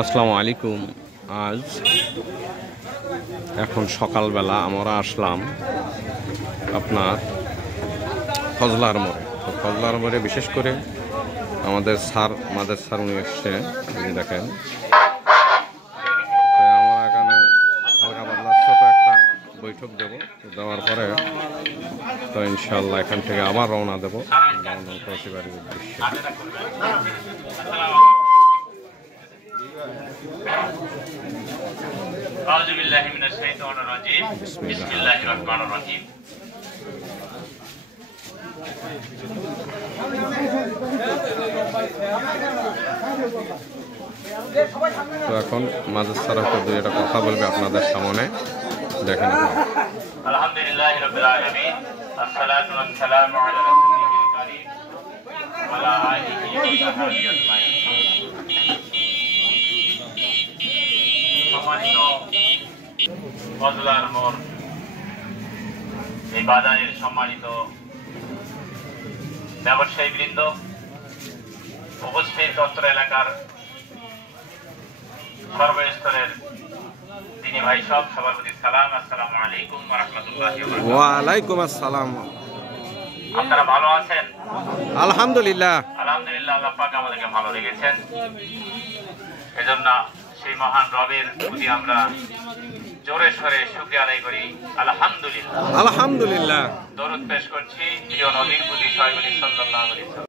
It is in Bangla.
আসসালামু আলাইকুম। আজ এখন সকালবেলা আমরা আসলাম আপনার ফজলার মোড়ে। তো ফজলার মোড়ে বিশেষ করে আমাদের মাদের স্যার উনি এসছে, দেখেন। আমরা এখানে হালকা পাতলা ছোট একটা বৈঠক দেবো, দেওয়ার পরে তো ইনশাল্লাহ এখান থেকে আবার রওনা দেবো বাড়ির উদ্দেশ্যে। আউযু বিল্লাহি মিনাশ শাইতানির রাজীম। বিসমিল্লাহির রহমানির রহিম। তো এখন মাঝে সারা দুই একটা কথা বলবে আপনাদের সামনে, দেখেন। আলহামদুলিল্লাহি রাব্বিল আলামিন, আসসালাতু ওয়াসসালামু আলা রাসূলিল কারীম ওয়া আলা আলিহি ওয়া সাহবিহি আজমাইন। সম্মানিত ফজলার মোড় এই বাজারের সম্মানিত ব্যবসায়ীবৃন্দ, উপস্থিত অত্র এলাকার সর্বস্তরের দিনী ভাই সব, সবার প্রতি সালাম। আসসালামু আলাইকুম ওয়া রাহমাতুল্লাহি ওয়া বারাকাতুহু। ওয়া আলাইকুম আসসালাম। আপনারা ভালো আছেন? আলহামদুলিল্লাহ। আলহামদুলিল্লাহ, আল্লাহ পাক আমাদেরকে ভালো রেখেছেন। এজন্য সেই মহান রবের প্রতি আমরা জোরে সোরে শুকরিয়া আদায় করি। আলহামদুলিল্লাহ আলহামদুলিল্লাহ। দরুদ পেশ করছি প্রিয় নবীর প্রতি সাল্লাল্লাহু আলাইহি ওয়াসাল্লাম।